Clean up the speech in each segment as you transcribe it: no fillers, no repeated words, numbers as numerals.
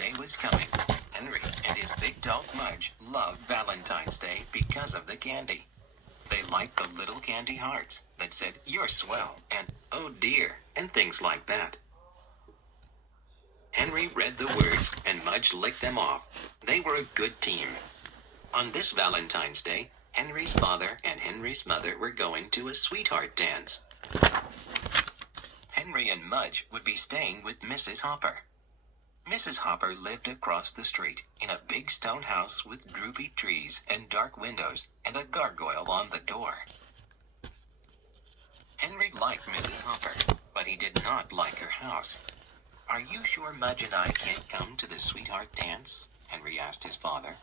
Day was coming. Henry and his big dog Mudge loved Valentine's Day because of the candy. They liked the little candy hearts that said, "You're swell," and "Oh dear," and things like that. Henry read the words and Mudge licked them off. They were a good team. On this Valentine's Day, Henry's father and Henry's mother were going to a sweetheart dance. Henry and Mudge would be staying with Mrs. Hopper. Mrs. Hopper lived across the street in a big stone house with droopy trees and dark windows and a gargoyle on the door. Henry liked Mrs. Hopper, but he did not like her house. "Are you sure Mudge and I can't come to the sweetheart dance?" Henry asked his father.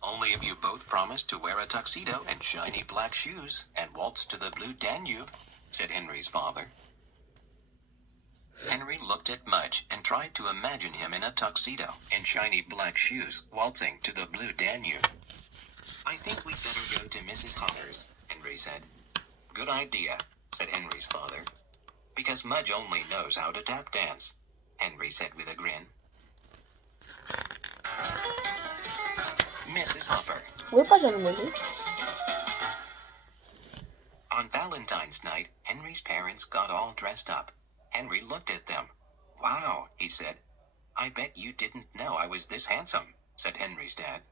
"Only if you both promise to wear a tuxedo and shiny black shoes and waltz to the Blue Danube," said Henry's father. Henry looked at Mudge and tried to imagine him in a tuxedo and shiny black shoes waltzing to the Blue Danube. "I think we'd better go to Mrs. Hopper's," Henry said. "Good idea," said Henry's father. "Because Mudge only knows how to tap dance," Henry said with a grin. Mrs. Hopper. 뭘 빠지는 거지? On Valentine's night, Henry's parents got all dressed up. Henry looked at them. "Wow," he said. "I bet you didn't know I was this handsome," said Henry's dad.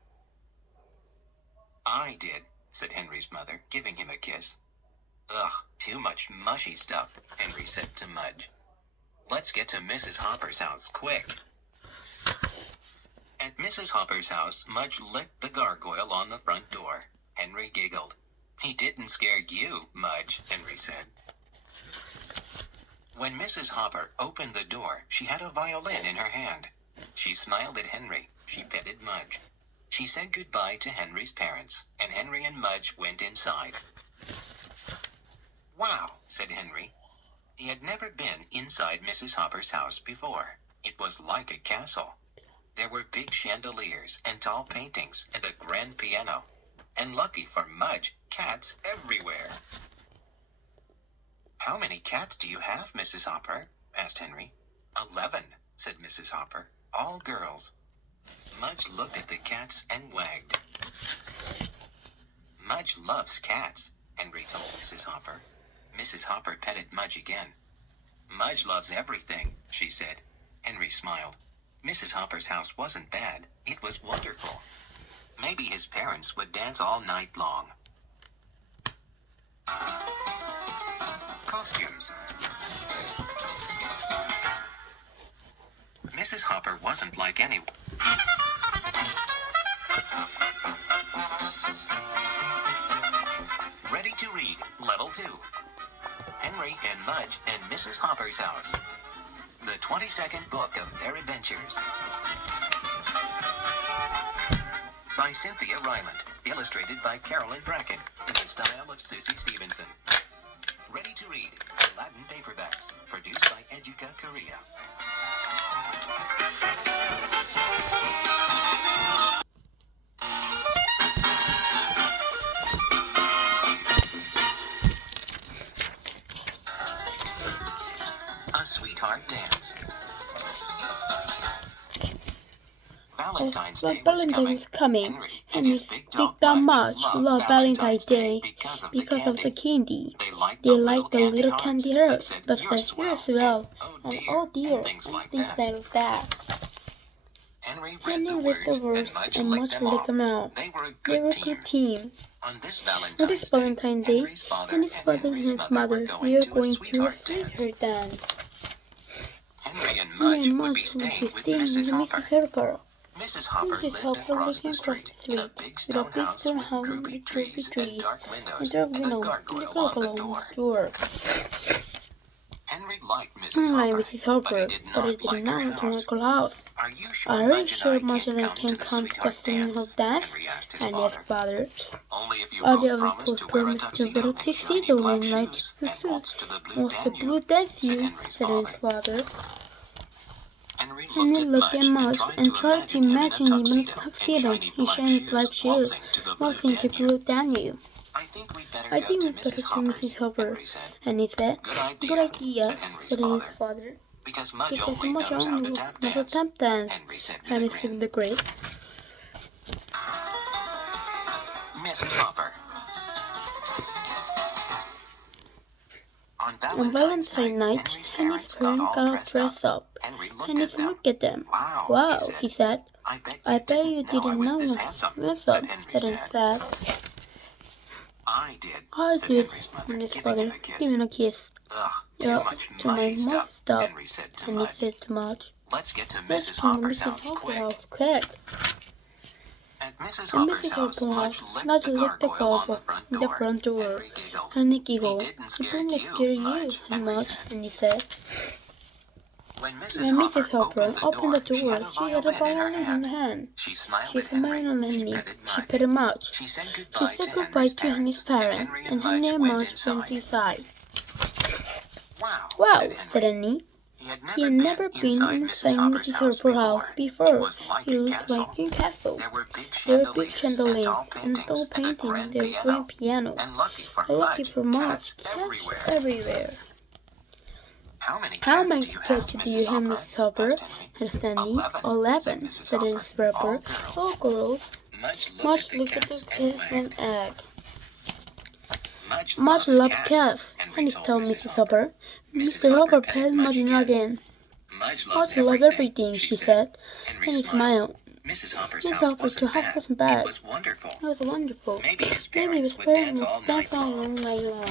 "I did," said Henry's mother, giving him a kiss. "Ugh, too much mushy stuff," Henry said to Mudge. "Let's get to Mrs. Hopper's house quick." At Mrs. Hopper's house, Mudge licked the gargoyle on the front door. Henry giggled. "He didn't scare you, Mudge," Henry said. When Mrs. Hopper opened the door, she had a violin in her hand. She smiled at Henry. She petted Mudge. She said goodbye to Henry's parents, and Henry and Mudge went inside. "Wow," said Henry. He had never been inside Mrs. Hopper's house before. It was like a castle. There were big chandeliers and tall paintings and a grand piano. And lucky for Mudge, cats everywhere. "How many cats do you have, Mrs. Hopper?" asked Henry. 11, said Mrs. Hopper. "All girls." Mudge looked at the cats and wagged. "Mudge loves cats," Henry told Mrs. Hopper. Mrs. Hopper petted Mudge again. "Mudge loves everything," she said. Henry smiled. Mrs. Hopper's house wasn't bad. It was wonderful. Maybe his parents would dance all night long. Costumes. Mrs. Hopper wasn't like anyone. Ready to read, Level 2. Henry and Mudge and Mrs. Hopper's house. The 22nd book of their adventures. By Cynthia Ryland. Illustrated by Carolyn Bracken. In the style of Susie Stevenson. Ready to read. Latin paperbacks. Produced by Educa Korea. A Sweetheart Dance. Valentine's Day was coming, and his big dog Mudge loved Valentine's Day because of the candy. They liked the little candy hearts that said, "You're swell," and "Oh dear," and things like that. Henry read the words and Mudge licked them out. They were a They were good a good team. team. On this On this Valentine's Day, Henry's father and his father and his mother, we are going to a sweetheart dance. Henry and And Mudge then would Mudge be would staying be with staying with Mrs. Hopper. Mrs. Hopper. Mrs. Hopper Mrs. lived Hopper across lived the across street the in a street big with a stone big house stone with house droopy with trees and trees dark and windows dark and a window and a gargoyle on the door. door. Henry liked Mrs. Unlike Hopper, Mrs. Hopper, but he did not like her house. her house. "Are you sure Are you Mudge sure and I Mudge and I can't can come to the come to the sweetheart sweetheart dance?" dance? Henry asked his And his father. father. "Only if you Are both they promise to wear a promised to tuxedo wear a and shiny tuxedo black and light shoes shoes and waltz to the Blue with the Blue Danube," said Danube, Henry's said his father. father. Henry Henry looked at Mudge and tried to imagine him in a tuxedo and shiny black shoes waltzing to Blue Danube. "I think we'd better to go to Mrs. Hopper's," Hopper. Henry said. And he said, Good "Good idea," idea," said Henry's said his father. father. Because Mudge Because only Mudge knows how only to tap knows how to dance, tap dance. Henry said with Henry a said grin. with a grin. Mrs. Hopper. On Valentine's night, Henry's parents got all dressed up. Henry Looked at them. Wow, Wow, he said. I I bet you didn't know I was this handsome, handsome, said his dad. I did, I said did, Henry's and mother, his giving father him a kiss. gave him a kiss. Ugh, Yeah, too much too mushy much stuff, stuff, Henry said to Henry Mudge. said to Mudge. Let's get to Let's Mrs. go to Hopper's Mrs. house Hopper's quick. house quick. At Mrs. And Hopper's Mrs. house, Hopper's Mudge licked the gargoyle on the front door. Henry giggled. Henry giggled. He didn't He scare didn't you, scare you, Mudge, Mudge, Henry said. When When Mrs. Mrs. Hopper opened the door, she had a violin in her hand. She smiled She at Henry. smiled at She Henry. petted She Mudge. petted Mudge. She said She goodbye said to goodbye Henry's to Henry's parents, parents, and Henry and Mudge went inside. inside. Wow, Said Henry. He had never been inside Mrs. Hopper's house before. It looked like a castle. There were big chandeliers and tall paintings, and a grand piano. And lucky for Mudge, cats everywhere. How many cats do you have, Mrs. Hopper? Asked Henry. 11, said his brother. All girls. Mudge looked at the cat and egg. Mudge loved cats, Henry told Mrs. Hopper. Mr. Hopper petted Mudge again. Mudge loves everything, she said. Henry smiled. Mrs. Hopper's house wasn't bad. It was wonderful. It was wonderful. Maybe his Maybe parents his would dance parents all would night dance all long. night long.